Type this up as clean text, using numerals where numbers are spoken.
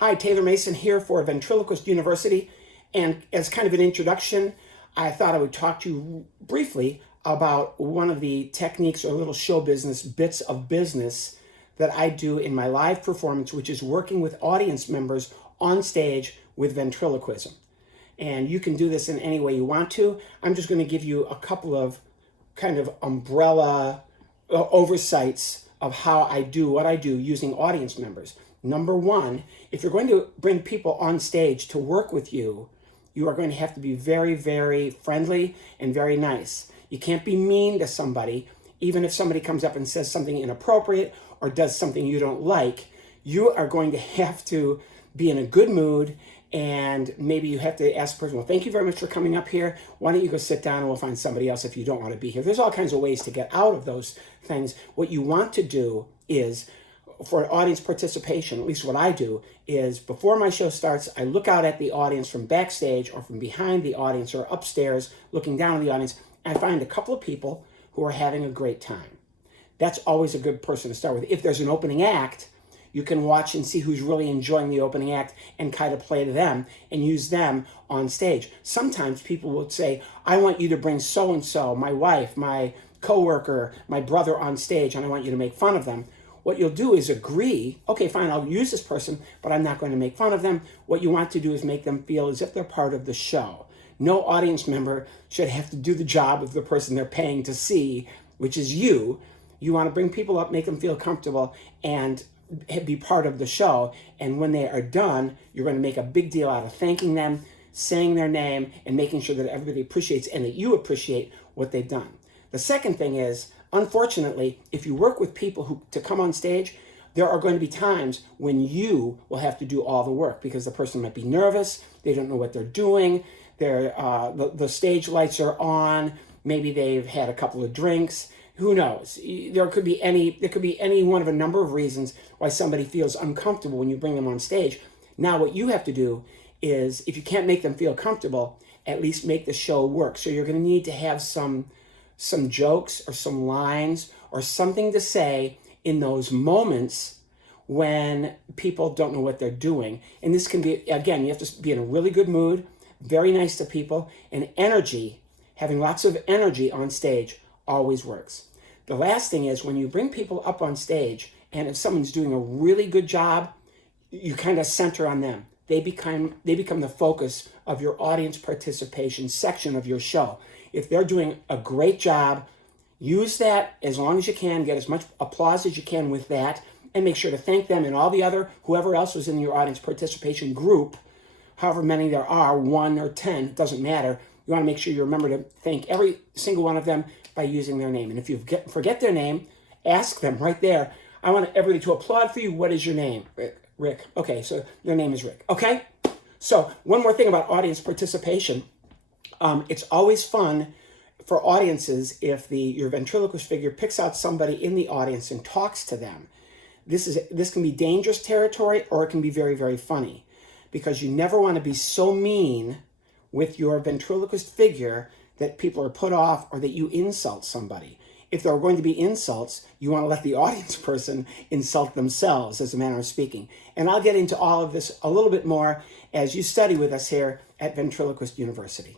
Hi, Taylor Mason here for Ventriloquist University. And as kind of an introduction, I thought I would talk to you briefly about one of the techniques or little show business bits of business that I do in my live performance, which is working with audience members on stage with ventriloquism. And you can do this in any way you want to. I'm just going to give you a couple of kind of umbrella oversights of how I do what I do using audience members. Number one, if you're going to bring people on stage to work with you, you are going to have to be very, very friendly and very nice. You can't be mean to somebody, even if somebody comes up and says something inappropriate or does something you don't like. You are going to have to be in a good mood, and maybe you have to ask the person, well, thank you very much for coming up here. Why don't you go sit down and we'll find somebody else if you don't want to be here. There's all kinds of ways to get out of those things. What you want to do is, for audience participation, at least what I do, is before my show starts, I look out at the audience from backstage or from behind the audience or upstairs, looking down at the audience, and I find a couple of people who are having a great time. That's always a good person to start with. If there's an opening act, you can watch and see who's really enjoying the opening act and kind of play to them and use them on stage. Sometimes people will say, I want you to bring so-and-so, my wife, my coworker, my brother on stage, and I want you to make fun of them. What you'll do is agree, okay, fine, I'll use this person, but I'm not going to make fun of them. What you want to do is make them feel as if they're part of the show. No audience member should have to do the job of the person they're paying to see, which is you. You want to bring people up, make them feel comfortable, and be part of the show. And when they are done, you're going to make a big deal out of thanking them, saying their name, and making sure that everybody appreciates and that you appreciate what they've done. The second thing is, unfortunately, if you work with people to come on stage, there are going to be times when you will have to do all the work because the person might be nervous, they don't know what they're doing, the stage lights are on, maybe they've had a couple of drinks. Who knows? There could be any one of a number of reasons why somebody feels uncomfortable when you bring them on stage. Now, what you have to do is, if you can't make them feel comfortable, at least make the show work. So you're going to need to have some jokes or some lines or something to say in those moments when people don't know what they're doing. And this can be, again, you have to be in a really good mood, very nice to people, and energy, having lots of energy on stage always works. The last thing is, when you bring people up on stage, and if someone's doing a really good job, you kind of center on them. They become the focus of your audience participation section of your show. If they're doing a great job, use that as long as you can, get as much applause as you can with that, and make sure to thank them and all the other, whoever else was in your audience participation group, however many there are, 1 or 10, it doesn't matter. You want to make sure you remember to thank every single one of them by using their name. And if you forget their name, ask them right there. I want everybody to applaud for you. What is your name? Rick. Okay, so their name is Rick. Okay? So one more thing about audience participation. It's always fun for audiences if your ventriloquist figure picks out somebody in the audience and talks to them. This can be dangerous territory, or it can be very, very funny, because you never want to be so mean with your ventriloquist figure that people are put off or that you insult somebody. If there are going to be insults, you want to let the audience person insult themselves, as a manner of speaking. And I'll get into all of this a little bit more as you study with us here at Ventriloquist University.